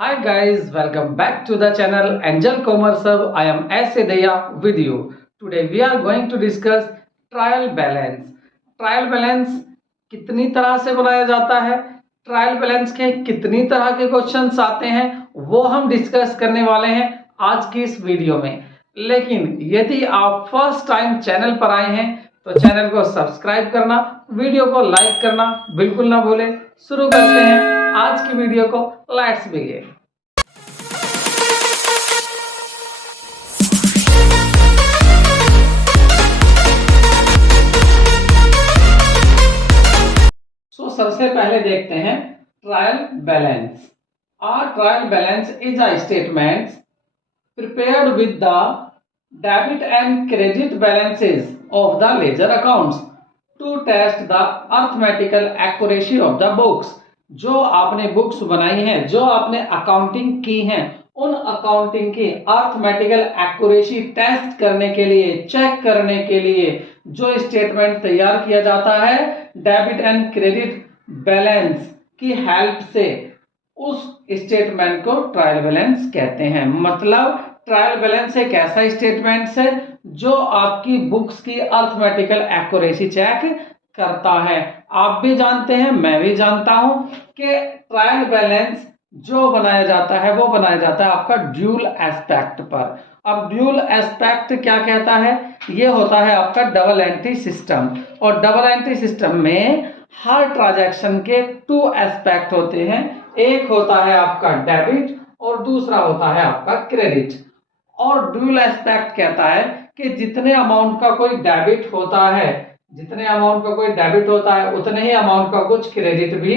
Hi guys, welcome back to the channel Angel Commerce Hub. I am S. Edaya with you. Today we are going to discuss trial balance. Trial balance कितनी तरह से बनाया जाता है, trial balance के कितनी तरह के क्वेश्चंस आते हैं, वो हम डिस्कस करने वाले हैं आज की इस वीडियो में। लेकिन यदि आप फर्स्ट टाइम चैनल पर आए हैं तो चैनल को सब्सक्राइब करना, वीडियो को लाइक करना बिल्कुल ना भूलें। शुरू करते हैं आज की वीडियो को। Let's begin. सबसे पहले देखते हैं trial balance. Trial balance is a statement prepared with the debit and credit balances of the ledger accounts to test the arithmetical accuracy of the books। जो आपने बुक्स बनाई हैं, जो आपने अकाउंटिंग की हैं, उन अकाउंटिंग की अर्थमेटिकल एक्यूरेसी टेस्ट करने के लिए, चेक करने के लिए जो स्टेटमेंट तैयार किया जाता है डेबिट एंड क्रेडिट बैलेंस की हेल्प से, उस स्टेटमेंट को ट्रायल बैलेंस कहते हैं। मतलब ट्रायल बैलेंस एक ऐसा स्टेटमेंट है जो आपकी बुक्स की अर्थमेटिकल एक्यूरेसी चेक करता है। आप भी जानते हैं, मैं भी जानता हूं कि ट्रायल बैलेंस जो बनाया जाता है वो बनाया जाता है आपका ड्यूल एस्पेक्ट पर। अब ड्यूल एस्पेक्ट क्या कहता है? ये होता है आपका डबल एंट्री सिस्टम, और डबल एंट्री सिस्टम में हर ट्रांजैक्शन के टू एस्पेक्ट होते हैं। एक होता है आपका डेबिट और दूसरा होता है आपका क्रेडिट। और ड्यूल एस्पेक्ट कहता है कि जितने अमाउंट का कोई डेबिट होता है, जितने अमाउंट का कोई डेबिट होता है उतने ही अमाउंट का कुछ क्रेडिट भी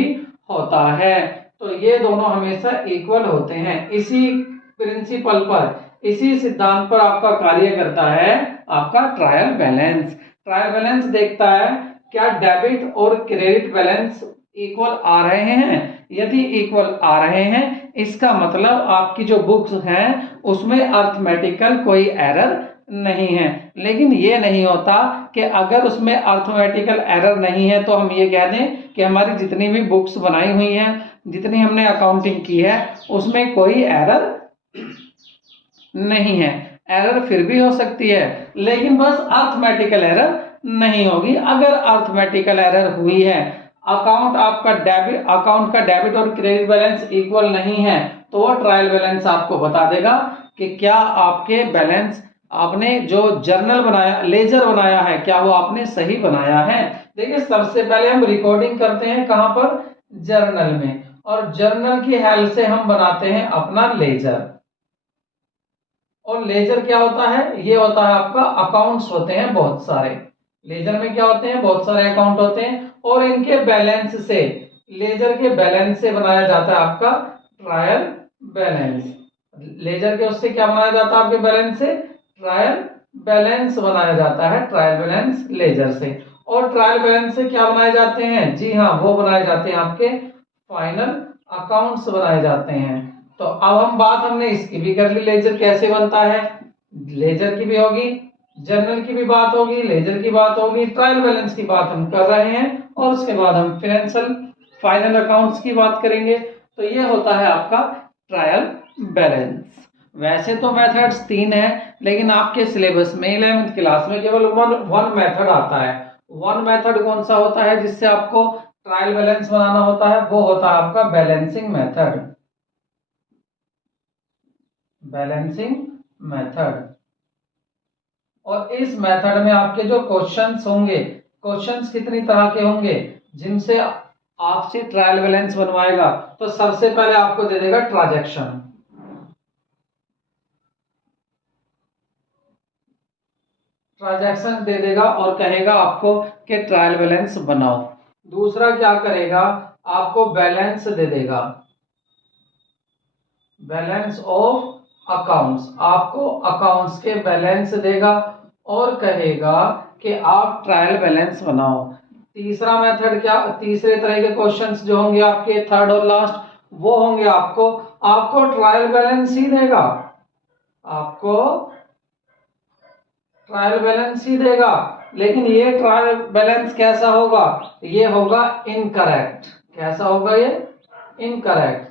होता है। तो ये दोनों हमेशा इक्वल होते हैं। इसी प्रिंसिपल पर, इसी सिद्धांत पर आपका कार्य करता है आपका ट्रायल बैलेंस। ट्रायल बैलेंस देखता है क्या डेबिट और क्रेडिट बैलेंस इक्वल आ रहे हैं। यदि इक्वल आ रहे हैं, इसका मतलब आपकी जो बुक्स हैं उसमें अर्थमेटिकल कोई एरर नहीं है। लेकिन ये नहीं होता कि अगर उसमें अर्थमेटिकल एरर नहीं है तो हम ये कह दें कि हमारी जितनी भी बुक्स बनाई हुई हैं, जितनी हमने अकाउंटिंग की है, उसमें कोई एरर नहीं है। एरर फिर भी हो सकती है, लेकिन बस अर्थमेटिकल एरर नहीं होगी। अगर अर्थमेटिकल एरर हुई है, अकाउंट का डेबिट और क्रेडिट बैलेंस इक्वल नहीं है, तो वो ट्रायल बैलेंस आपको बता देगा कि क्या आपके बैलेंस, आपने जो जर्नल बनाया, लेजर बनाया है, क्या वो आपने सही बनाया है। देखिए, सबसे पहले हम रिकॉर्डिंग करते हैं कहां पर? जर्नल में। और जर्नल की हेल्प से हम बनाते हैं अपना लेजर। और लेजर क्या होता है? ये होता है आपका अकाउंट्स होते हैं बहुत सारे। लेजर में क्या होते हैं? बहुत सारे अकाउंट होते हैं, और इनके बैलेंस से, लेजर के बैलेंस से बनाया जाता है आपका ट्रायल बैलेंस। लेजर के उससे क्या बनाया जाता है? आपके बैलेंस से ट्रायल बैलेंस बनाया जाता है, ट्रायल बैलेंस लेजर से। और ट्रायल बैलेंस से क्या बनाए जाते हैं? जी हाँ, वो बनाए जाते हैं आपके फाइनल अकाउंट्स बनाए जाते हैं। तो अब हमने इसकी भी कर ली, लेजर कैसे बनता है। लेजर की भी होगी, जर्नल की भी बात होगी, लेजर की बात होगी, ट्रायल बैलेंस की बात हम कर रहे हैं, और उसके बाद हम फाइनेंशियल फाइनल अकाउंट्स की बात करेंगे। तो ये होता है आपका ट्रायल बैलेंस। वैसे तो मेथड्स 3 है, लेकिन आपके सिलेबस में 11th क्लास में केवल वन मेथड आता है। वन मेथड कौन सा होता है जिससे आपको ट्रायल बैलेंस बनाना होता है? वो होता है आपका बैलेंसिंग मेथड। Balancing method. और इस मेथड में आपके जो क्वेश्चंस होंगे, क्वेश्चंस कितनी तरह के होंगे जिनसे आपसे ट्रायल बैलेंस बनवाएगा? तो सबसे पहले आपको दे देगा ट्रांजैक्शन। ट्रांजैक्शन दे देगा और कहेगा आपको कि ट्रायल बैलेंस बनाओ। दूसरा क्या करेगा? आपको बैलेंस दे देगा, बैलेंस ऑफ अकाउंट्स। आपको अकाउंट्स के बैलेंस देगा और कहेगा कि आप ट्रायल बैलेंस बनाओ। तीसरा मेथड क्या? तीसरे तरह के क्वेश्चंस जो होंगे आपके, थर्ड और लास्ट, वो होंगे आपको ट्रायल बैलेंस ही देगा, आपको ट्रायल बैलेंस ही देगा। लेकिन ये ट्रायल बैलेंस कैसा होगा? ये होगा इनकरेक्ट। कैसा होगा ये? इनकरेक्ट।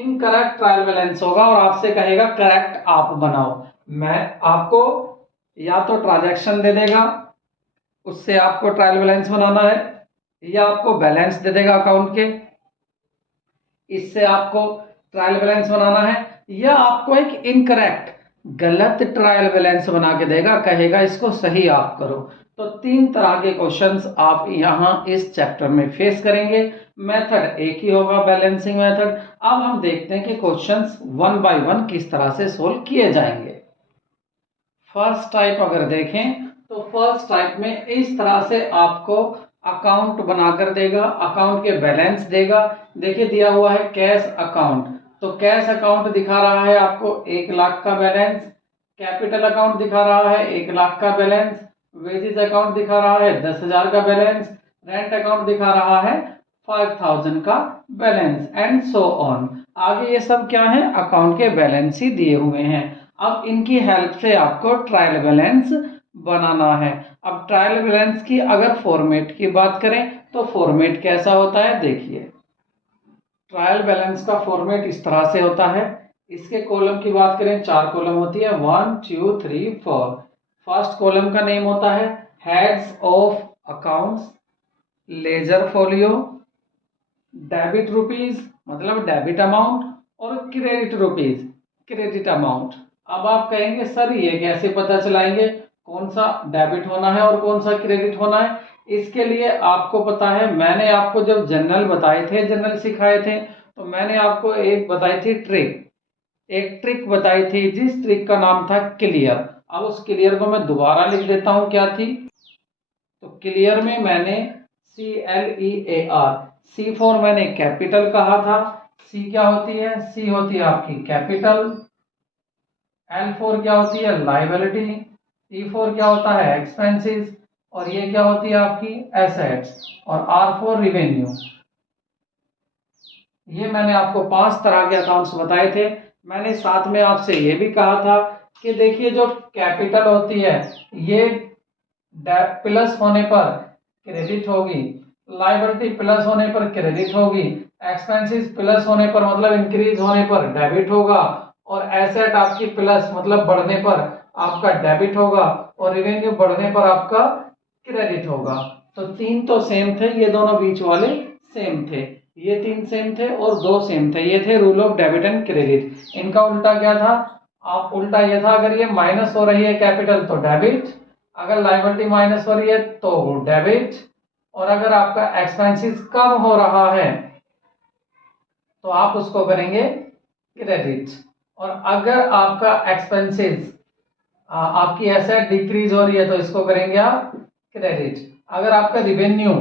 इनकरेक्ट ट्रायल बैलेंस होगा और आपसे कहेगा करेक्ट आप बनाओ। मैं आपको या तो ट्रांजैक्शन दे देगा, उससे आपको ट्रायल बैलेंस बनाना है, या आपको बैलेंस दे देगा अकाउंट के, इससे आपको ट्रायल बैलेंस बनाना है, या आपको एक इनकरेक्ट गलत ट्रायल बैलेंस बना के देगा, कहेगा इसको सही आप करो। तो 3 तरह के क्वेश्चंस आप यहां इस चैप्टर में फेस करेंगे। मेथड एक ही होगा, बैलेंसिंग मेथड। अब हम देखते हैं कि क्वेश्चंस 1 बाय 1 किस तरह से सोल्व किए जाएंगे। फर्स्ट टाइप अगर देखें तो फर्स्ट टाइप में इस तरह से आपको अकाउंट बनाकर देगा, अकाउंट के बैलेंस देगा। देखिए दिया हुआ है कैश अकाउंट, तो कैश अकाउंट दिखा रहा है आपको 1 लाख का बैलेंस, कैपिटल अकाउंट दिखा रहा है 1 लाख का बैलेंस, वेजेस अकाउंट दिखा रहा है 10,000 का बैलेंस, रेंट अकाउंट दिखा रहा है 5,000 का बैलेंस एंड सो ऑन। आगे ये सब क्या है, अकाउंट के बैलेंस ही दिए हुए हैं। अब इनकी हेल्प से आपको ट्रायल बैलेंस बनाना है। अब ट्रायल बैलेंस की अगर फॉर्मेट की बात करें तो फॉर्मेट कैसा होता है, देखिए ट्रायल बैलेंस का फॉर्मेट इस तरह से होता है। इसके कॉलम की बात करें 4 कॉलम होती है, 1 2 3 4। फर्स्ट कॉलम का नेम होता है heads of accounts, ledger folio, debit rupees मतलब डेबिट अमाउंट, और क्रेडिट रुपीज क्रेडिट अमाउंट। अब आप कहेंगे सर ये कैसे पता चलाएंगे कौन सा डेबिट होना है और कौन सा क्रेडिट होना है। इसके लिए आपको पता है, मैंने आपको जब जनरल बताए थे, जनरल सिखाए थे, तो मैंने आपको एक बताई थी ट्रिक, एक ट्रिक बताई थी जिस ट्रिक का नाम था क्लियर। अब उस क्लियर को मैं दोबारा लिख देता हूं क्या थी। तो क्लियर में मैंने CLEAR, सी फॉर मैंने कैपिटल कहा था। सी क्या होती है, सी होती है आपकी कैपिटल, एल फोर क्या होती है लाइबिलिटी, ई फोर क्या होता है एक्सपेंसेस, और ये क्या होती है आपकी एसेट्स, और आर फोर रिवेन्यू। ये मैंने आपको 5 तरह के अकाउंट्स बताए थे। मैंने साथ में आपसे ये भी कहा था कि देखिए जो कैपिटल होती है ये प्लस होने पर क्रेडिट होगी, लाइबिलिटी प्लस होने पर क्रेडिट होगी, एक्सपेंसेस प्लस होने पर मतलब इंक्रीज होने पर डेबिट होगा, और एसेट आपकी प्लस मतलब बढ़ने पर आपका डेबिट होगा, और रेवेन्यू बढ़ने पर आपका क्रेडिट होगा। तो 3 तो सेम थे, ये दोनों बीच वाले सेम थे, ये 3 सेम थे और 2 सेम थे। ये थे rule of debit and credit. इनका उल्टा क्या था, आप उल्टा ये था अगर ये माइनस हो रही है कैपिटल तो डेबिट, अगर लायबिलिटी माइनस हो रही है तो डेबिट, और अगर आपका एक्सपेंसेस कम हो रहा है तो आप उसको करेंगे क्रेडिट, और अगर आपका एक्सपेंसेस आपकी एसेट डिक्रीज हो रही है तो इसको करेंगे आप क्रेडिट, अगर आपका रिवेन्यू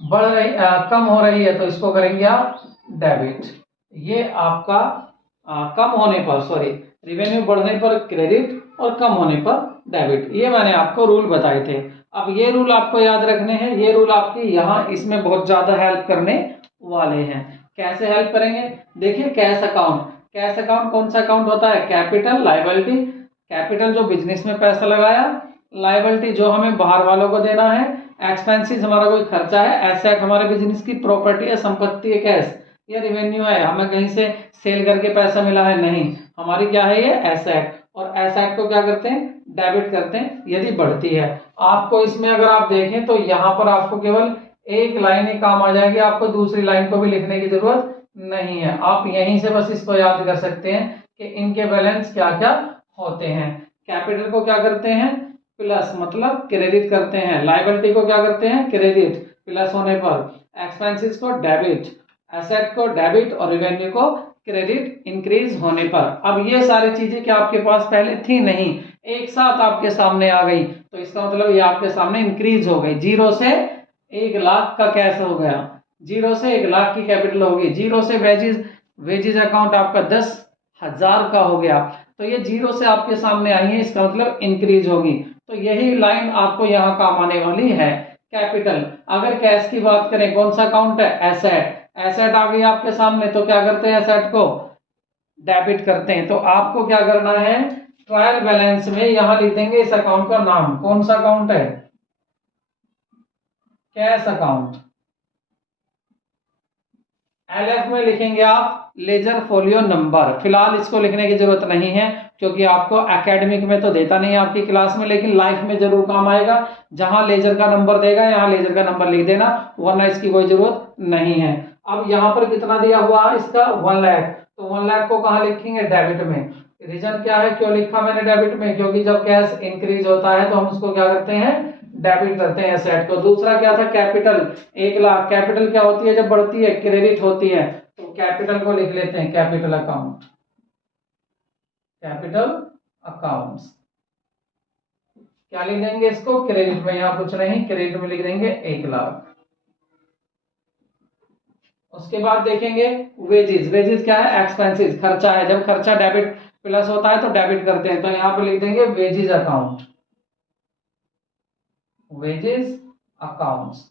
बढ़ रही कम हो रही है तो इसको करेंगे आप डेबिट। ये आपका कम होने पर सॉरी रिवेन्यू बढ़ने पर क्रेडिट और कम होने पर डेबिट, ये मैंने आपको रूल बताए थे। अब ये रूल आपको याद रखने हैं, ये रूल आपकी यहाँ इसमें बहुत ज्यादा हेल्प करने वाले हैं। कैसे हेल्प करेंगे, देखिए कैश अकाउंट, कैश अकाउंट कौन सा अकाउंट होता है, कैपिटल लायबिलिटी, कैपिटल जो बिजनेस में पैसा लगाया, लायबिलिटी जो हमें बाहर वालों को देना है, एक्सपेंसेस हमारा कोई खर्चा है, एसेट हमारे बिजनेस की प्रॉपर्टी है, संपत्ति है, कैश ये रेवेन्यू है, हमें कहीं से सेल करके पैसा मिला है नहीं, हमारी क्या है ये एसेट, और एसेट को क्या करते हैं डेबिट करते हैं यदि बढ़ती है। आपको इसमें अगर आप देखें तो यहाँ पर आपको केवल एक लाइन ही काम आ जाएगी, आपको दूसरी लाइन को भी लिखने की जरूरत नहीं है। आप यहीं से बस इसको याद कर सकते हैं कि इनके बैलेंस क्या क्या होते हैं। कैपिटल को क्या करते हैं प्लस मतलब क्रेडिट करते हैं, लायबिलिटी को क्या करते हैं क्रेडिट प्लस होने पर, एक्सपेंसेस को डेबिट, एसेट को डेबिट, और रेवेन्यू को क्रेडिट इंक्रीज होने पर। अब ये सारी चीजें क्या आपके पास पहले थी नहीं, एक साथ आपके सामने आ गई, तो इसका मतलब ये आपके सामने इंक्रीज हो गई। 0 से 1 लाख का कैश हो गया, 0 से 1 लाख की कैपिटल होगी, 0 से वेजेस, वेजेस अकाउंट आपका 10,000 का हो गया, तो ये 0 से आपके सामने आई है, इसका मतलब इंक्रीज होगी। तो यही लाइन आपको यहाँ काम आने वाली है कैपिटल। अगर कैश की बात करें कौन सा अकाउंट है एसेट, एसेट आ गई आपके सामने तो क्या करते हैं एसेट को डेबिट करते हैं। तो आपको क्या करना है ट्रायल बैलेंस में यहां लिख देंगे इस अकाउंट का नाम, कौन सा अकाउंट है कैश अकाउंट, LF में लिखेंगे आप लेजर फोलियो नंबर। फिलहाल इसको लिखने की जरूरत नहीं है क्योंकि आपको एकेडमिक में तो देता नहीं है आपकी क्लास में, लेकिन लाइफ में जरूर काम आएगा। जहां लेजर का नंबर देगा यहाँ लेजर का नंबर लिख देना, वरना इसकी कोई जरूरत नहीं है। अब यहाँ पर कितना दिया हुआ है इसका 1 लाख, तो 1 लाख को कहाँ लिखेंगे डेबिट में। रीजन क्या है, क्यों लिखा मैंने डेबिट में, क्योंकि जब कैश इंक्रीज होता है तो हम उसको क्या करते हैं, डेबिट करते हैं एसेट को। दूसरा क्या था, कैपिटल 1 लाख। कैपिटल क्या होती है, जब बढ़ती है क्रेडिट होती है, तो कैपिटल को लिख लेते हैं कैपिटल अकाउंट, कैपिटल अकाउंट्स। क्या लिख देंगे इसको, क्रेडिट में, यहां कुछ नहीं, क्रेडिट में लिख देंगे 1 लाख। उसके बाद देखेंगे वेजेस। वेजेस क्या है, एक्सपेंसेस, खर्चा है। जब खर्चा डेबिट प्लस होता है तो डेबिट करते हैं, तो यहां पे लिख देंगे वेजेस अकाउंट, वेजेस अकाउंट्स।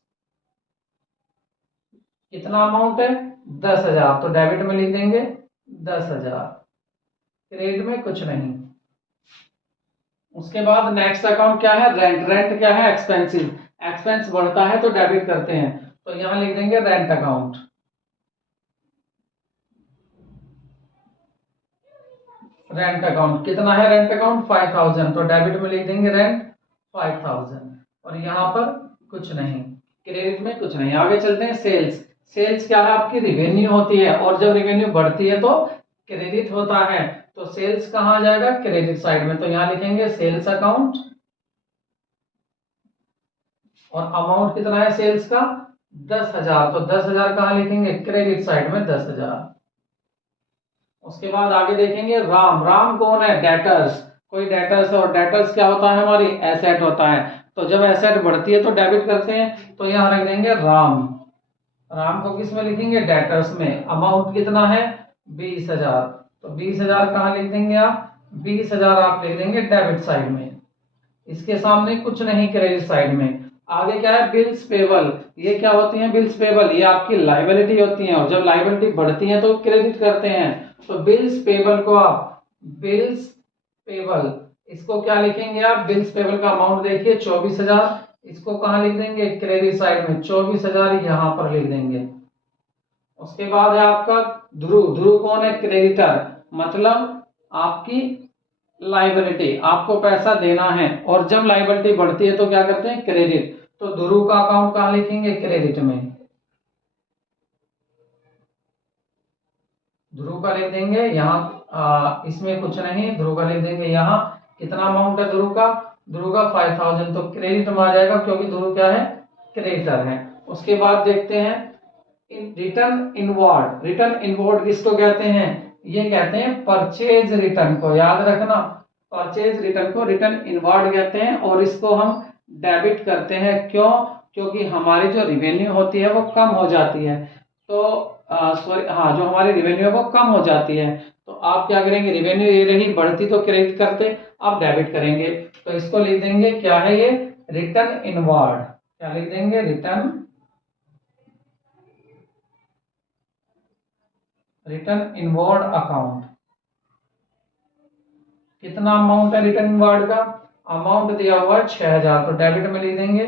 कितना अमाउंट है, 10,000, तो डेबिट में लिख देंगे 10,000, क्रेडिट में कुछ नहीं। उसके बाद नेक्स्ट अकाउंट क्या है, रेंट। रेंट क्या है, एक्सपेंसिव। एक्सपेंस बढ़ता है तो डेबिट करते हैं, तो यहां लिख देंगे रेंट अकाउंट, रेंट अकाउंट। कितना है रेंट अकाउंट, 5,000, तो डेबिट में लिख देंगे रेंट 5,000, और यहां पर कुछ नहीं, क्रेडिट में कुछ नहीं। आगे चलते हैं सेल्स। सेल्स क्या है, आपकी रिवेन्यू होती है, और जब रिवेन्यू बढ़ती है तो क्रेडिट होता है, तो सेल्स कहां आ जाएगा, क्रेडिट साइड में, तो यहां लिखेंगे सेल्स अकाउंट। और अमाउंट कितना है सेल्स का, 10,000, तो 10,000 कहां लिखेंगे, क्रेडिट साइड में 10,000। उसके बाद आगे देखेंगे राम। राम कौन है, डेटर्स। कोई डेटर्स, और डेटर्स क्या होता है, हमारी एसेट होता है, तो जब एसेट बढ़ती है तो डेबिट करते हैं, तो यहां रख देंगे राम। राम को किस में लिखेंगे, डेटर्स में। अमाउंट कितना है, 20,000, तो 20,000 कहां लिख देंगे आप, 20,000 आप लिख देंगे डेबिट साइड में, इसके सामने कुछ नहीं क्रेडिट साइड में। आगे क्या है, बिल्स पेबल। ये क्या होती हैं बिल्स पेबल, ये आपकी लाइबिलिटी होती है, और जब लाइबिलिटी बढ़ती है तो क्रेडिट करते हैं, तो बिल्स पेबल को आप, बिल्स पेबल, इसको क्या लिखेंगे आप, बिल्स पेबल का अमाउंट देखिए 24,000, इसको कहां लिख देंगे, क्रेडिट साइड में, 24,000 यहां पर लिख देंगे। उसके बाद है आपका ध्रुव। ध्रुव कौन है, क्रेडिटर, मतलब आपकी लाइबिलिटी, आपको पैसा देना है, और जब लाइबिलिटी बढ़ती है तो क्या करते हैं, क्रेडिट, तो ध्रुव का अकाउंट कहां लिखेंगे, क्रेडिट में। ध्रुव का लिख देंगे यहाँ, इसमें कुछ नहीं, ध्रुव का लिख देंगे यहाँ। कितना अमाउंट है ध्रुव का, ध्रुव का 5,000, तो क्रेडिट में आ जाएगा, क्योंकि ध्रुव क्या है, क्रेडिटर है। उसके बाद देखते हैं रिटर्न इनवर्ड। रिटर्न इनवर्ड किसको कहते हैं, ये कहते हैं परचेज रिटर्न को, याद रखना, परचेज रिटर्न को रिटर्न इनवर्ड कहते हैं, और इसको हम डेबिट करते हैं। क्यों, क्योंकि हमारी जो रिवेन्यू होती है वो कम हो जाती है, तो सॉरी हाँ, जो हमारी रिवेन्यू है वो कम हो जाती है, तो आप क्या करेंगे, रिवेन्यू ये रही बढ़ती तो क्रेडिट करते, आप डेबिट करेंगे, तो इसको लिख देंगे क्या है ये, रिटर्न इनवर्ड। क्या लिख देंगे, रिटर्न, रिटर्न इनवर्ड अकाउंट। कितना अमाउंट है रिटर्न इनवर्ड का, अमाउंट दिया हुआ है 6,000, तो डेबिट में लिख देंगे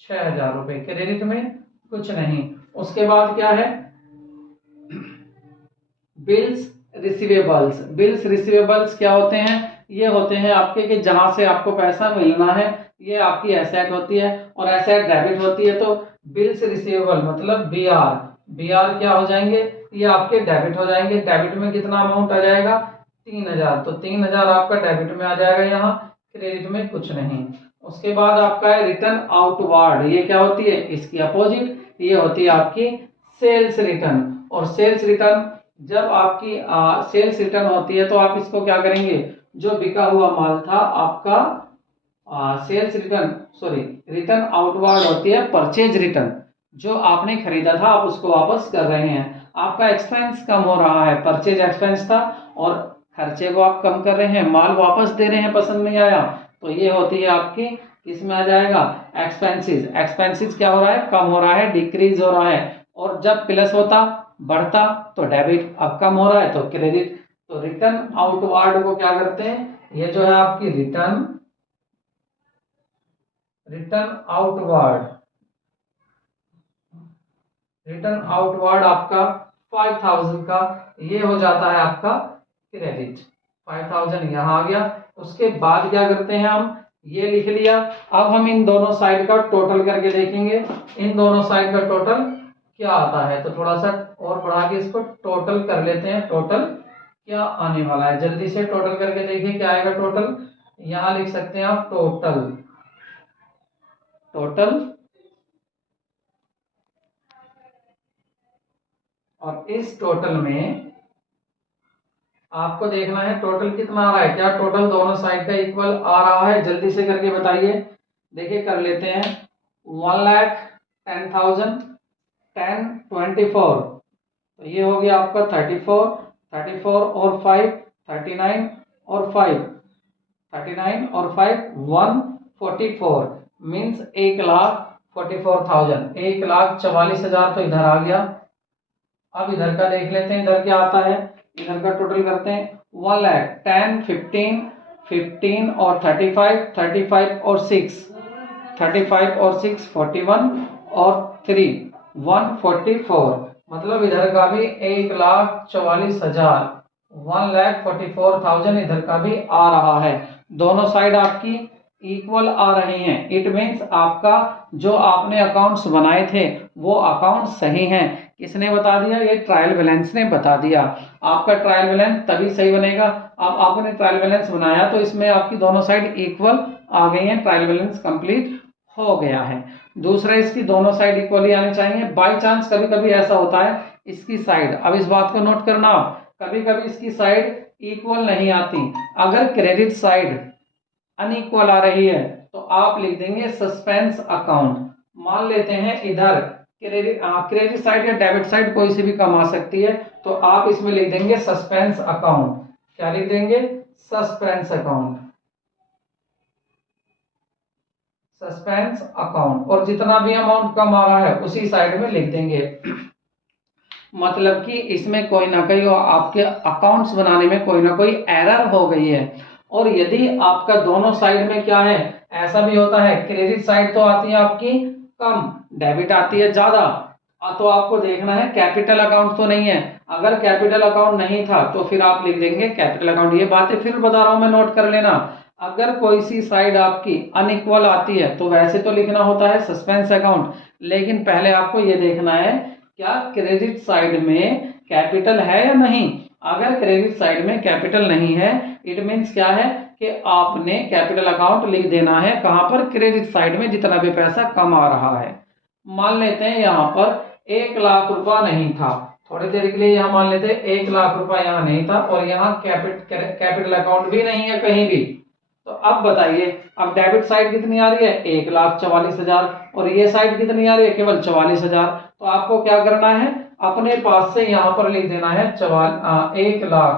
6,000 रुपए, क्रेडिट में कुछ नहीं। उसके बाद क्या है, बिल्स रिसीवेबल्स। बिल्स रिसीवेबल्स क्या होते हैं, ये होते हैं आपके कि जहां से आपको पैसा मिलना है, ये आपकी एसेट होती है, और एसेट डेबिट होती है, तो बिल्स रिसीवेबल मतलब बीआर। बीआर क्या हो जाएंगे, ये आपके डेबिट हो जाएंगे। डेबिट में कितना अमाउंट आ जाएगा, 3,000, तो 3,000 आपका डेबिट में आ जाएगा यहाँ, क्रेडिट में कुछ नहीं। उसके बाद आपका है रिटर्न आउटवर्ड। ये क्या होती है, इसकी अपोजिट, ये होती है आपकी सेल्स रिटर्न। और सेल्स रिटर्न, जब आपकी सेल्स रिटर्न होती है तो आप इसको क्या करेंगे, जो बिका हुआ माल था आपका, sales return, sorry, return outward होती है परचेज रिटर्न। जो आपने खरीदा था आप उसको वापस कर रहे हैं, आपका एक्सपेंस कम हो रहा है, परचेज एक्सपेंस था और खर्चे को आप कम कर रहे हैं, माल वापस दे रहे हैं, पसंद नहीं आया, तो ये होती है आपकी, किसमें आ जाएगा, एक्सपेंसिस। एक्सपेंसिस क्या हो रहा है, कम हो रहा है, डिक्रीज हो रहा है, और जब प्लस होता, बढ़ता, तो डेबिट, अब कम हो रहा है तो क्रेडिट। तो रिटर्न आउटवर्ड को क्या करते हैं, ये जो है आपकी return, return outward, return outward आपका 5000 का, ये हो जाता है आपका क्रेडिट। 5000 यहाँ आ गया। उसके बाद क्या करते हैं हम, ये लिख लिया। अब हम इन दोनों साइड का टोटल करके देखेंगे, इन दोनों साइड का टोटल क्या आता है। तो थोड़ा सा और बढ़ा के इसको टोटल कर लेते हैं, टोटल क्या आने वाला है। जल्दी से टोटल करके देखिए क्या आएगा टोटल। यहां लिख सकते हैं आप टोटल, टोटल, और इस टोटल में आपको देखना है टोटल कितना आ रहा है, क्या टोटल दोनों साइड का इक्वल आ रहा है। जल्दी से करके बताइए। देखिए कर लेते हैं। 1,10,000 10 24, तो ये हो गया आपका 34, 34 और 5 39 और 5 39 और 5 144, मीन्स 1,44,000, 1,44,000 तो इधर आ गया। अब इधर का देख लेते हैं, इधर क्या आता है। इधर का टोटल करते हैं। 1,10,000 15 15 और 35 35 और 6 35 और 6 41 और 3 144, मतलब इधर का भी 1,44,000 1,44,000 इधर का भी आ रहा है। दोनों साइड आपकी इक्वल आ रही हैं। इट मीन्स आपका जो आपने अकाउंट्स बनाए थे वो अकाउंट सही हैं। किसने बता दिया, ये ट्रायल बैलेंस ने बता दिया। आपका ट्रायल बैलेंस तभी सही बनेगा। अब आपने ट्रायल बैलेंस बनाया तो इसमें आपकी दोनों साइड इक्वल आ गई हैं, ट्रायल बैलेंस कंप्लीट हो गया है। दूसरा, इसकी दोनों साइड इक्वली आनी चाहिए। बाई चांस कभी कभी ऐसा होता है इसकी साइड, अब इस बात को नोट करना, कभी कभी इसकी साइड इक्वल नहीं आती। अगर क्रेडिट साइड अनइक्वल आ रही है तो आप लिख देंगे सस्पेंस अकाउंट। मान लेते हैं इधर क्रेडिट साइड या डेबिट साइड कोई सी भी कम आ सकती है, तो आप इसमें लिख देंगे सस्पेंस अकाउंट। क्या लिख देंगे, सस्पेंस अकाउंट, सस्पेंस अकाउंट। और जितना भी अमाउंट कम आ रहा है उसी साइड में लिख देंगे। मतलब कि इसमें कोई ना कोई आपके अकाउंट्स बनाने में कोई ना कोई एरर हो गई है। और यदि आपका दोनों साइड में क्या है, ऐसा भी होता है क्रेडिट साइड तो आती है आपकी कम, डेबिट आती है ज्यादा, तो आपको देखना है कैपिटल अकाउंट तो नहीं है। अगर कैपिटल अकाउंट नहीं था तो फिर आप लिख देंगे कैपिटल अकाउंट। ये बातें फिर बता रहा हूं मैं, नोट कर लेना। अगर कोई सी साइड आपकी अनइक्वल आती है तो वैसे तो लिखना होता है सस्पेंस अकाउंट, लेकिन पहले आपको ये देखना है क्या क्रेडिट साइड में कैपिटल है या नहीं। अगर क्रेडिट साइड में कैपिटल नहीं है, इट मीन्स क्या है कि आपने कैपिटल अकाउंट लिख देना है कहां पर, क्रेडिट साइड में, जितना भी पैसा कम आ रहा है। मान लेते हैं यहां पर 1,00,000 रुपया नहीं था, थोड़ी देर के लिए यहां मान लेते हैं 1,00,000 रुपया यहां नहीं था और यहां कैपिटल अकाउंट भी नहीं है कहीं भी। तो अब बताइए, अब डेबिट साइड कितनी आ रही है, 1,44,000, और ये साइड कितनी आ रही है, केवल 44,000। तो आपको क्या करना है, अपने पास से यहाँ पर लिख देना है 1,00,000,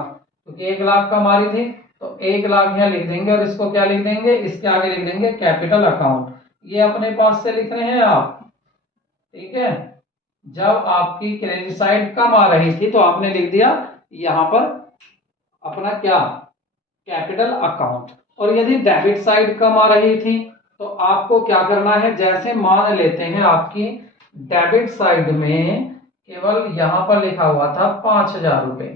क्योंकि 1,00,000 कम आ रही थी तो 1,00,000 यहाँ लिख देंगे, और इसको क्या लिख देंगे, इसके आगे लिख देंगे कैपिटल अकाउंट। ये अपने पास से लिख रहे हैं आप, ठीक है। जब आपकी क्रेडिट साइड कम आ रही थी तो आपने लिख दिया यहाँ पर अपना क्या, कैपिटल अकाउंट। और यदि डेबिट साइड कम आ रही थी तो आपको क्या करना है, जैसे मान लेते हैं आपकी डेबिट साइड में केवल यहां पर लिखा हुआ था 5,000 रुपए।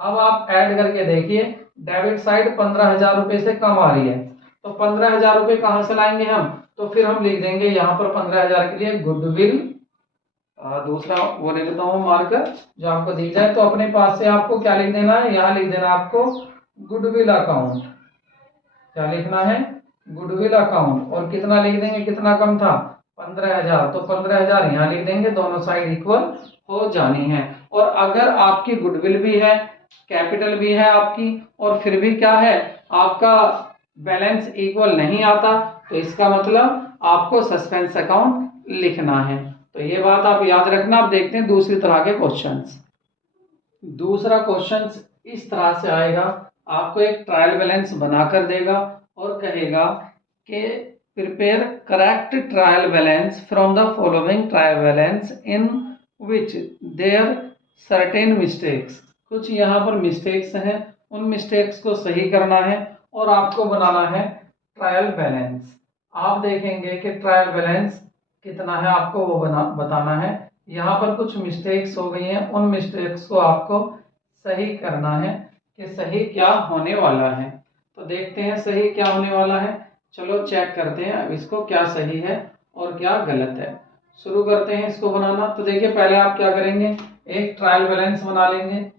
अब आप ऐड करके देखिए, डेबिट साइड 15,000 रुपए से कम आ रही है, तो 15,000 रुपए कहां से लाएंगे हम, तो फिर हम लिख देंगे यहां पर 15,000 के लिए गुडविल, दूसरा वो ले लेता हूं मार्कर जो आपको दिख जाए। तो अपने पास से आपको क्या लिख देना है, यहाँ लिख देना आपको गुडविल अकाउंट। क्या लिखना है, गुडविल अकाउंट। और कितना लिख देंगे, कितना कम था, 15,000, तो 15,000 यहाँ लिख देंगे, दोनों साइड इक्वल हो जानी है। और अगर आपकी गुडविल भी है, कैपिटल भी है आपकी, और फिर भी क्या है, आपका बैलेंस इक्वल नहीं आता, तो इसका मतलब आपको सस्पेंस अकाउंट लिखना है। तो ये बात आप याद रखना। आप देखते हैं दूसरी तरह के क्वेश्चंस। दूसरा क्वेश्चन इस तरह से आएगा, आपको एक ट्रायल बैलेंस बनाकर देगा और कहेगा कि prepare correct trial balance from the following trial balance in which there certain mistakes. कुछ यहाँ पर मिस्टेक्स हैं, उन मिस्टेक्स को सही करना है और आपको बनाना है ट्रायल बैलेंस। आप देखेंगे कि ट्रायल बैलेंस कितना है, आपको वो बताना है यहाँ पर कुछ मिस्टेक्स हो गई हैं, उन मिस्टेक्स को आपको सही करना है कि सही क्या होने वाला है। तो देखते हैं सही क्या होने वाला है। चलो चेक करते हैं अब इसको क्या सही है और क्या गलत है। शुरू करते हैं इसको बनाना। तो देखिए पहले आप क्या करेंगे, एक ट्रायल बैलेंस बना लेंगे।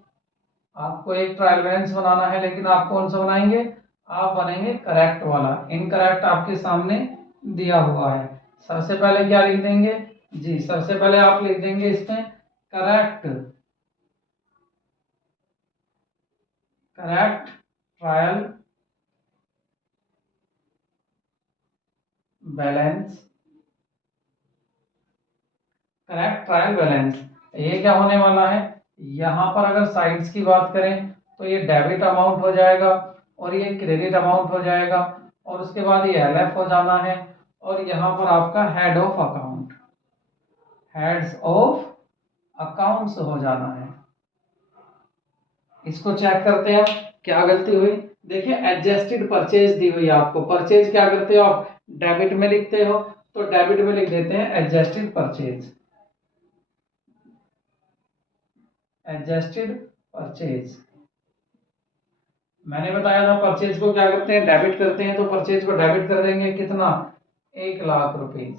आपको एक ट्रायल बैलेंस बनाना है, लेकिन आप कौन सा बनाएंगे, आप बनेंगे करेक्ट वाला। इनकरेक्ट आपके सामने दिया हुआ है। सबसे पहले क्या लिख देंगे जी, सबसे पहले आप लिख देंगे इसमें correct trial balance. Correct trial balance, ये क्या होने वाला है, यहाँ पर अगर साइड्स की बात करें तो ये डेबिट अमाउंट हो जाएगा और ये क्रेडिट अमाउंट हो जाएगा, और उसके बाद ये एलएफ हो जाना है, और यहाँ पर आपका head of account, heads of accounts हो जाना है। इसको चेक करते हैं क्या गलती हुई। देखिए एडजस्टेड परचेज दी हुई है आपको। परचेज क्या करते हो आप, डेबिट में लिखते हो, तो डेबिट में लिख देते हैं एडजस्टेड परचेज, एडजस्टेड परचेज। मैंने बताया था परचेज को क्या करते हैं, डेबिट करते हैं, तो परचेज को डेबिट कर देंगे कितना, 1,00,000 रुपीज।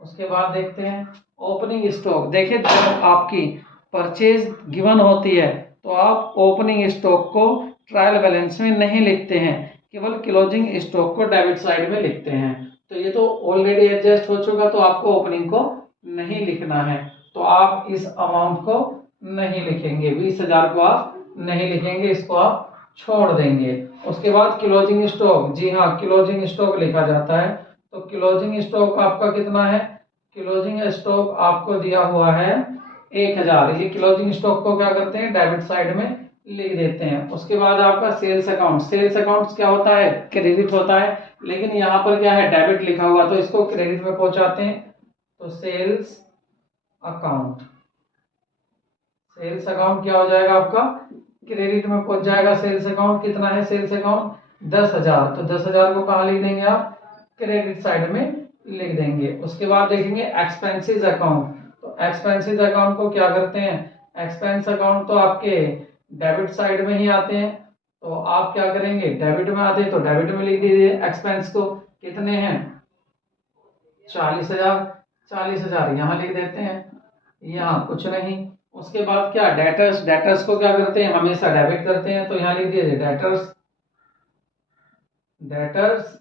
उसके बाद देखते हैं ओपनिंग स्टॉक। देखिए जब आपकी परचेज गिवन होती है तो आप ओपनिंग स्टॉक को ट्रायल बैलेंस में नहीं लिखते हैं, केवल क्लोजिंग स्टॉक को डेबिट साइड में लिखते हैं। तो ये तो ऑलरेडी एडजस्ट हो चुका, तो आपको ओपनिंग को नहीं लिखना है, तो आप इस अमाउंट को नहीं लिखेंगे, 20,000 को आप नहीं लिखेंगे, इसको आप छोड़ देंगे। उसके बाद क्लोजिंग स्टॉक, जी हाँ क्लोजिंग स्टॉक लिखा जाता है। तो क्लोजिंग स्टॉक आपका कितना है, क्लोजिंग स्टॉक आपको दिया हुआ है 1,000। ये क्लोजिंग स्टॉक को क्या करते हैं, डेबिट साइड में लिख देते हैं। उसके बाद आपका सेल्स अकाउंट, सेल्स अकाउंट क्या होता है, क्रेडिट होता है, लेकिन यहाँ पर क्या है डेबिट लिखा हुआ, तो इसको क्रेडिट में पहुंचाते हैं। तो सेल्स अकाउंट, सेल्स अकाउंट क्या हो जाएगा आपका, क्रेडिट में पहुंच जाएगा। सेल्स अकाउंट कितना है, सेल्स अकाउंट 10,000, तो 10,000 को कहाँ लिख देंगे आप, क्रेडिट साइड में लिख देंगे। उसके बाद देखेंगे एक्सपेंसेस अकाउंट। तो एक्सपेंसेस अकाउंट को क्या करते हैं, एक्सपेंस अकाउंट तो आपके डेबिट साइड में ही आते हैं, तो आप क्या करेंगे, डेबिट में आते हैं तो डेबिट में लिख दीजिए। एक्सपेंस को कितने हैं 40,000, 40,000 यहाँ लिख देते हैं, यहाँ कुछ नहीं। उसके बाद क्या डेटर्स, डेटर्स को क्या करते हैं, हमेशा डेबिट करते हैं, तो यहाँ लिख दीजिए debtors, debtors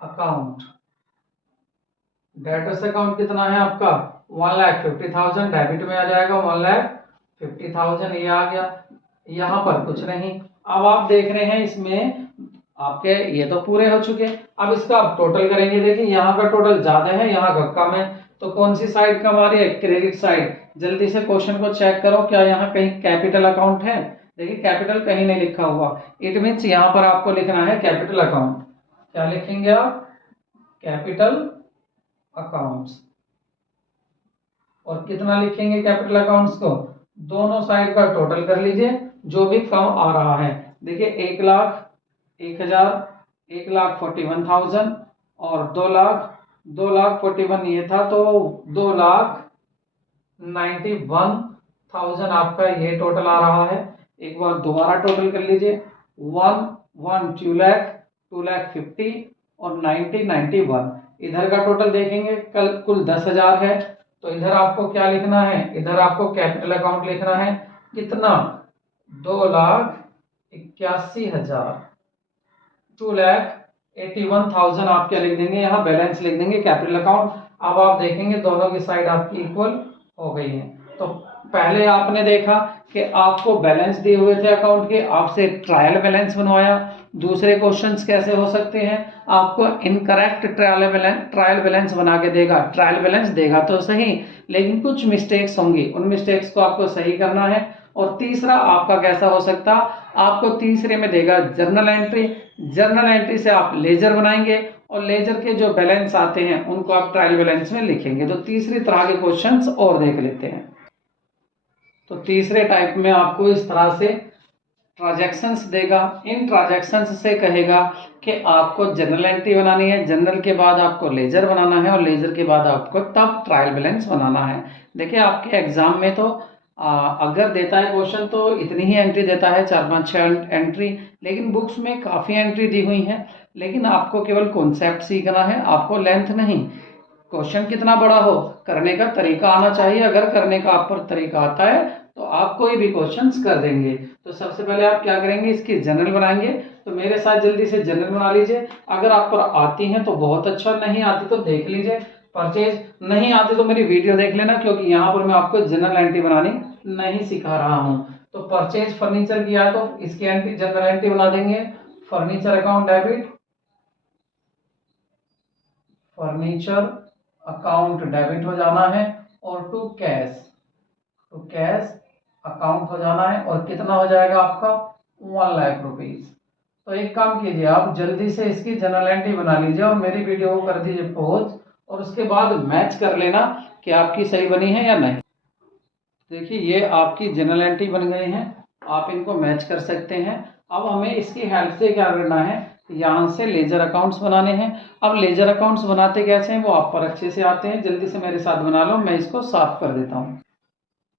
account. Debtors account कितना है आपका 1,50,000, डेबिट में आ जाएगा 1,50,000, ये आ गया। यहाँ पर कुछ नहीं। अब आप देख रहे हैं इसमें आपके ये तो पूरे हो चुके। अब इसका आप टोटल करेंगे। देखिए यहाँ का टोटल ज्यादा है, यहाँ का कम है, तो कौन सी साइड कम आ रही है, क्रेडिट साइड। जल्दी से क्वेश्चन को चेक करो, क्या यहाँ कहीं कैपिटल अकाउंट है। देखिए कैपिटल कहीं नहीं लिखा हुआ, इट मीन्स यहाँ पर आपको लिखना है कैपिटल अकाउंट। क्या लिखेंगे आप, कैपिटल अकाउंट्स। और कितना लिखेंगे कैपिटल अकाउंट्स को, दोनों साइड का टोटल कर लीजिए जो भी कम आ रहा है। देखिए 1,00,000, 1,000, 1,41,000 और 2,00,000, 2,41,000 ये था, तो 2,91,000 आपका ये टोटल आ रहा है। एक बार दोबारा टोटल कर लीजिए, 2,00,000, 2,50,000 और 91,000। इधर का टोटल देखेंगे कल कुल 10,000 है, तो इधर आपको क्या लिखना है, इधर आपको कैपिटल अकाउंट लिखना है कितना, 2,81,000, 2,81,000 आप क्या लिख देंगे, यहाँ बैलेंस लिख देंगे कैपिटल अकाउंट। अब आप देखेंगे दोनों की साइड आपकी इक्वल हो गई है। तो पहले आपने देखा कि आपको बैलेंस दिए हुए थे अकाउंट के, आपसे ट्रायल बैलेंस बनवाया। दूसरे क्वेश्चंस कैसे हो सकते हैं, आपको इनकरेक्ट ट्रायल बैलेंस बना के देगा। ट्रायल बैलेंस देगा तो सही, लेकिन कुछ मिस्टेक्स होंगी, उन मिस्टेक्स को आपको सही करना है। और तीसरा आपका कैसा हो सकता, आपको तीसरे में देगा जर्नल एंट्री। जर्नल एंट्री से आप लेजर बनाएंगे और लेजर के जो बैलेंस आते हैं उनको आप ट्रायल बैलेंस में लिखेंगे। तो तीसरी तरह के क्वेश्चंस और देख लेते हैं। तो तीसरे टाइप में आपको इस तरह से ट्रांजैक्शंस देगा। इन ट्रांजैक्शंस से कहेगा कि आपको जर्नल एंट्री बनानी है, जर्नल के बाद आपको लेजर बनाना है और लेजर के बाद आपको तब ट्रायल बैलेंस बनाना है। देखिए आपके एग्जाम में तो अगर देता है क्वेश्चन तो इतनी ही एंट्री देता है, 4 5 6 एंट्री, लेकिन बुक्स में काफ़ी एंट्री दी हुई है। लेकिन आपको केवल कॉन्सेप्ट सीखना है, आपको लेंथ नहीं। क्वेश्चन कितना बड़ा हो, करने का तरीका आना चाहिए। अगर करने का आप पर तरीका आता है तो आप कोई भी क्वेश्चंस कर देंगे। तो सबसे पहले आप क्या करेंगे, इसकी जनरल बनाएंगे। तो मेरे साथ जल्दी से जनरल बना लीजिए। अगर आप पर आती हैं तो बहुत अच्छा, नहीं आती तो देख लीजिए। परचेज नहीं आती तो मेरी वीडियो देख लेना, क्योंकि यहाँ पर मैं आपको जनरल एंट्री बनानी नहीं सिखा रहा हूँ। तो परचेज फर्नीचर किया है तो इसकी एंट्री जनरल एंट्री बना देंगे। Furniture account debit, furniture account debit हो जाना है। और टू कैश अकाउंट हो जाना है। और कितना हो जाएगा आपका, 1,00,000 रुपीज। तो एक काम कीजिए, आप जल्दी से इसकी जनरल एंट्री बना लीजिए और मेरी वीडियो को कर दीजिए पॉज, और उसके बाद मैच कर लेना कि आपकी सही बनी है या नहीं। देखिए ये आपकी जनरल एंट्री बन गई है, आप इनको मैच कर सकते हैं। अब हमें इसकी हेल्प से क्या करना है, यहाँ से लेजर अकाउंट्स बनाने हैं। अब लेजर अकाउंट्स बनाते कैसे हैं वो आप पर अच्छे से आते हैं, जल्दी से मेरे साथ बना लो, मैं इसको साफ कर देता हूँ।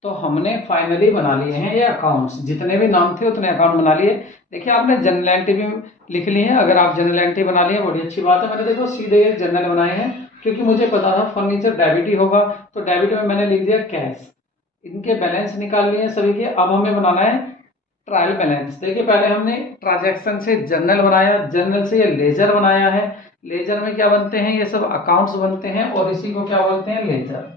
तो हमने फाइनली बना लिए हैं ये अकाउंट्स, जितने भी नाम थे उतने अकाउंट बना लिए। देखिए आपने जनरल एंट्री भी लिख ली है। अगर आप जनरल एंट्री बना लिए बड़ी अच्छी बात है। मैंने देखो सीधे जनरल बनाए हैं, क्योंकि मुझे पता था फर्नीचर डेबिट ही होगा। तो डेबिट में मैंने लिख दिया कैश। इनके बैलेंस निकाल लिए सभी के। अब हमें बनाना है ट्रायल बैलेंस। देखिए पहले हमने ट्रांजैक्शन से जर्नल बनाया, जर्नल से ये लेजर बनाया है। लेजर में क्या बनते हैं, ये सब अकाउंट्स बनते हैं, और इसी को क्या बोलते हैं, लेजर।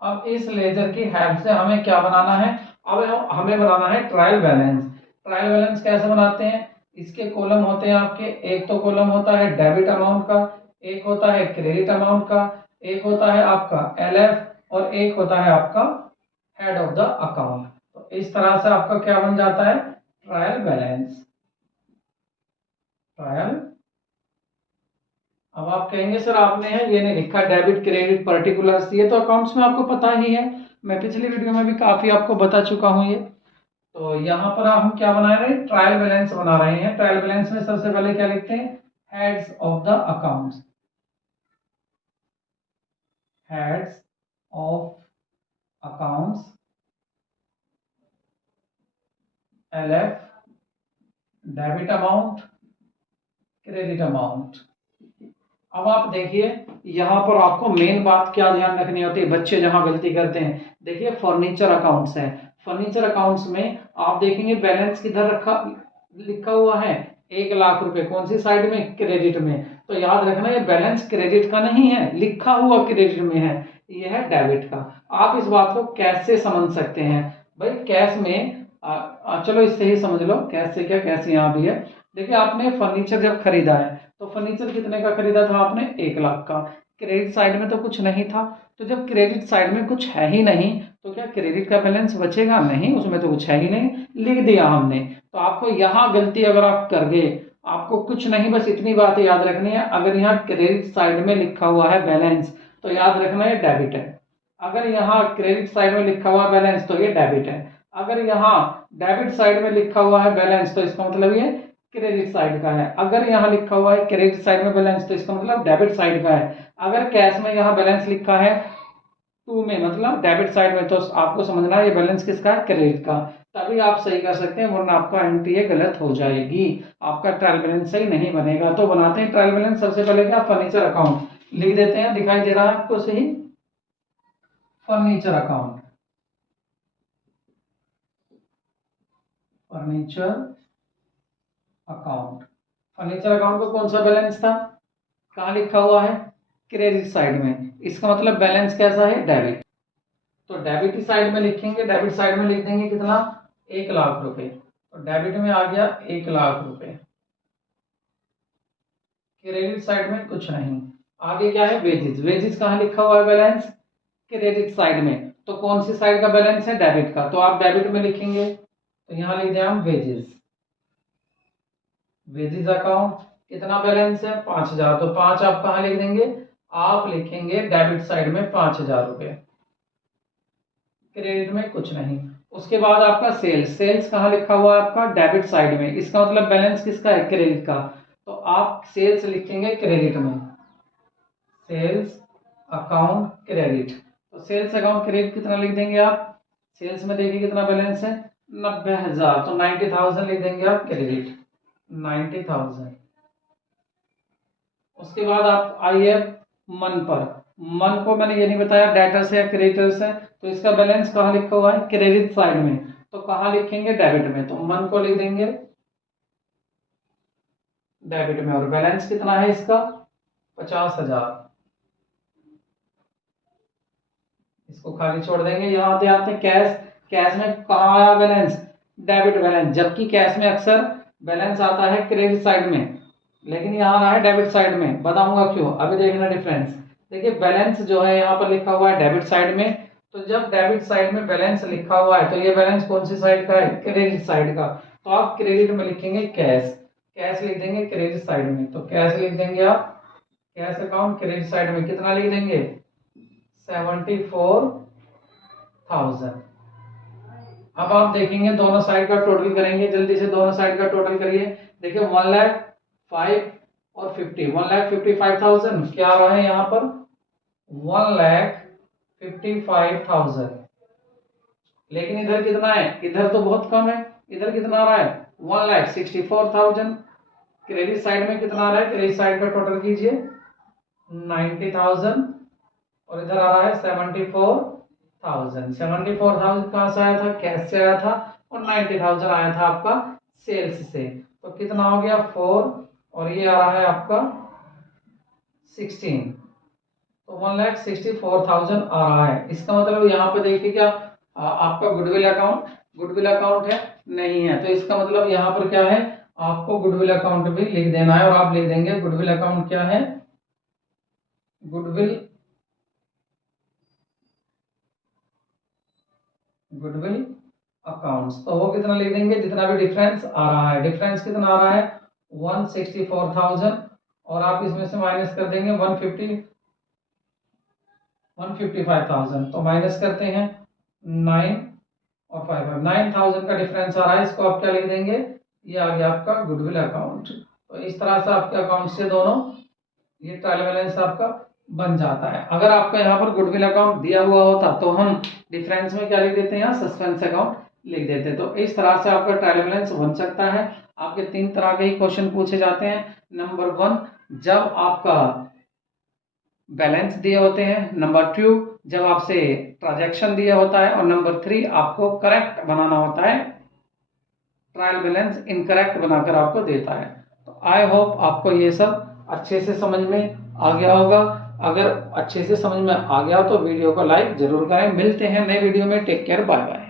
अब इस लेजर की हेल्प से हमें क्या बनाना है, अब हमें बनाना है ट्रायल बैलेंस। ट्रायल बैलेंस कैसे बनाते हैं, इसके कॉलम होते हैं आपके, एक तो कॉलम होता है डेबिट अमाउंट का, एक होता है क्रेडिट अमाउंट का, एक होता है आपका एलएफ, और एक होता है आपका हेड ऑफ द अकाउंट। तो इस तरह से आपका क्या बन जाता है, ट्रायल बैलेंस। ट्रायल। अब आप कहेंगे सर आपने है ये नहीं लिखा डेबिट क्रेडिट पर्टिकुलर्स, ये तो अकाउंट्स में आपको पता ही है, मैं पिछली वीडियो में भी काफी आपको बता चुका हूँ ये। तो यहाँ पर हम क्या बना रहे हैं, ट्रायल बैलेंस बना रहे हैं। ट्रायल बैलेंस में सबसे पहले क्या लिखते हैं, heads of the accounts, heads of accounts, LF, debit amount, credit amount. अब आप देखिए यहाँ पर आपको मेन बात क्या ध्यान रखनी होती है, बच्चे जहां गलती करते हैं। देखिए फर्नीचर अकाउंट्स है, फर्नीचर अकाउंट्स में आप देखेंगे बैलेंस किधर रखा लिखा हुआ है, 1,00,000 रुपए। कौन सी साइड में, क्रेडिट में। तो याद रखना ये बैलेंस क्रेडिट का नहीं है, लिखा हुआ क्रेडिट में है, ये है डेबिट का। आप इस बात को कैसे समझ सकते हैं भाई, कैश में चलो इससे ही समझ लो, कैश से क्या, कैश यहाँ भी है। देखिए आपने फर्नीचर जब खरीदा है तो फर्नीचर कितने का खरीदा था आपने, 1,00,000 का। क्रेडिट साइड में तो कुछ नहीं था, तो जब क्रेडिट साइड में कुछ है ही नहीं तो क्या क्रेडिट का बैलेंस बचेगा, नहीं, उसमें तो कुछ है ही नहीं, लिख दिया हमने। तो आपको यहाँ गलती अगर आप कर गए, आपको कुछ नहीं, बस इतनी बात याद रखनी है, अगर यहाँ क्रेडिट साइड में लिखा हुआ है बैलेंस तो याद रखना ये डेबिट है। अगर यहाँ क्रेडिट साइड में लिखा हुआ बैलेंस तो ये डेबिट है। अगर यहाँ डेबिट साइड में लिखा हुआ है बैलेंस तो इसका मतलब ये क्रेडिट साइड का है। अगर यहाँ लिखा हुआ है क्रेडिट साइड में बैलेंस तो इसका मतलब डेबिट साइड का है। अगर कैश में यहाँ बैलेंस लिखा है टू में, मतलब डेबिट साइड में, तो आपको समझना है ये बैलेंस किसका है, क्रेडिट का। तभी आप सही कर सकते हैं, वरना आपका एंट्री ये गलत हो जाएगी, आपका ट्रायल बैलेंस सही नहीं बनेगा। तो बनाते हैं ट्रायल बैलेंस। सबसे पहले क्या, फर्नीचर अकाउंट लिख देते हैं, दिखाई दे रहा है आपको सही, furniture account, furniture account. Furniture account का कौन सा बैलेंस था, कहाँ लिखा हुआ है, क्रेडिट साइड में, इसका मतलब बैलेंस कैसा है, डेबिट। तो डेबिट की साइड में लिखेंगे, डेबिट साइड में लिख देंगे कितना, 1,00,000 रुपए। तो डेबिट में आ गया 1,00,000 रुपए, क्रेडिट साइड में कुछ नहीं। आगे क्या है, वेजेस। वेजेस कहाँ लिखा हुआ है बैलेंस, क्रेडिट साइड में, तो कौन सी साइड का बैलेंस है, डेबिट का, तो आप डेबिट में लिखेंगे। तो यहाँ लिख दिया हम वेजेस, वेजेस अकाउंट, कितना बैलेंस है, 5,000। तो 5 आप कहाँ लिख देंगे, आप लिखेंगे डेबिट साइड में 5,000 रुपए, क्रेडिट में कुछ नहीं। उसके बाद आपका सेल्स, सेल्स कहाँ लिखा हुआ है आपका, डेबिट साइड में, इसका मतलब बैलेंस किसका है, क्रेडिट का। तो आप सेल्स लिखेंगे क्रेडिट में, सेल्स अकाउंट क्रेडिट। तो सेल्स अकाउंट क्रेडिट कितना लिख देंगे आप, सेल्स में देखिए कितना बैलेंस है 90,000, तो 90,000 लिख देंगे आप क्रेडिट 90,000। उसके बाद आप आइए मन पर, मन को मैंने ये नहीं बताया डेटर्स है या क्रेडिटर्स है, तो इसका बैलेंस कहाँ लिखा हुआ है क्रेडिट साइड में, तो कहाँ लिखेंगे डेबिट में, तो मन को लिख देंगे डेबिट में। और बैलेंस कितना है इसका 50,000, इसको खाली छोड़ देंगे। यहाँ आते आते कैश, कैश में कहाँ आया बैलेंस डेबिट बैलेंस, जबकि कैश में अक्सर बैलेंस आता है क्रेडिट साइड में, लेकिन यहाँ आ है डेबिट साइड में, बताऊंगा क्यों, अभी देखना डिफरेंस। देखिए बैलेंस जो है यहाँ पर लिखा हुआ है डेबिट साइड में, तो जब डेबिट साइड में बैलेंस लिखा हुआ है तो ये बैलेंस कौन सी साइड का है क्रेडिट साइड का, तो आप क्रेडिट में लिखेंगे कैश, कैश लिख देंगे क्रेडिट साइड में, तो कैश लिख देंगे आप कैश अकाउंट क्रेडिट साइड में कितना लिख देंगे 74,000। अब आप देखेंगे दोनों साइड का टोटल करेंगे, जल्दी से दोनों साइड का टोटल करिए। देखिए 1,05,000 और 50, 1,55,000 क्या आ रहा है यहाँ पर 1,55,000, लेकिन इधर कितना है, इधर तो बहुत कम है, इधर कितना आ रहा है 1,64,000। क्रेडिट साइड में कितना आ रहा है, क्रेडिट साइड का टोटल कीजिए 90,000 और इधर आ रहा है 74,000। 74,000 कहाँ से आया था कैश से आया था, और 90,000 आया था आपका सेल्स से, तो कितना हो गया 4 और ये आ रहा है आपका 16, तो 1,64,000 आ रहा है। इसका मतलब यहाँ पे देखिए क्या आपका गुडविल अकाउंट, गुडविल अकाउंट है नहीं है, तो इसका मतलब यहाँ पर क्या है आपको गुडविल अकाउंट भी लिख देना है, और आप लिख देंगे गुडविल अकाउंट क्या है गुडविल अकाउंट्स, तो वो कितना लिख देंगे जितना भी डिफरेंस आ रहा है, डिफरेंस कितना आ रहा है 164,000 और आप इसमें से माइनस कर देंगे 155,000, तो माइनस करते हैं 9 और 5 9,000 का डिफरेंस आ रहा है, इसको आप क्या लिख देंगे ये आ गया आपका गुडविल अकाउंट। तो इस तरह से आपके अकाउंट से दोनों ये ट्रायल बैलेंस आपका बन जाता है। अगर आपका यहाँ पर गुडविल अकाउंट दिया हुआ होता तो हम डिफरेंस में क्या लिख देते हैं यहाँ सस्पेंस अकाउंट लिख देते, तो इस तरह से आपका ट्रायल बैलेंस बन सकता है। आपके 3 तरह के ही क्वेश्चन पूछे जाते हैं। नंबर 1 जब आपका बैलेंस दिए होते हैं, नंबर 2 जब आपसे ट्रांजैक्शन दिया होता है, और नंबर 3 आपको करेक्ट बनाना होता है, ट्रायल बैलेंस इनकरेक्ट बनाकर आपको देता है। तो आई होप आपको ये सब अच्छे से समझ में आ गया होगा। अगर अच्छे से समझ में आ गया तो वीडियो को लाइक जरूर करें। मिलते हैं नए वीडियो में, टेक केयर, बाय बाय।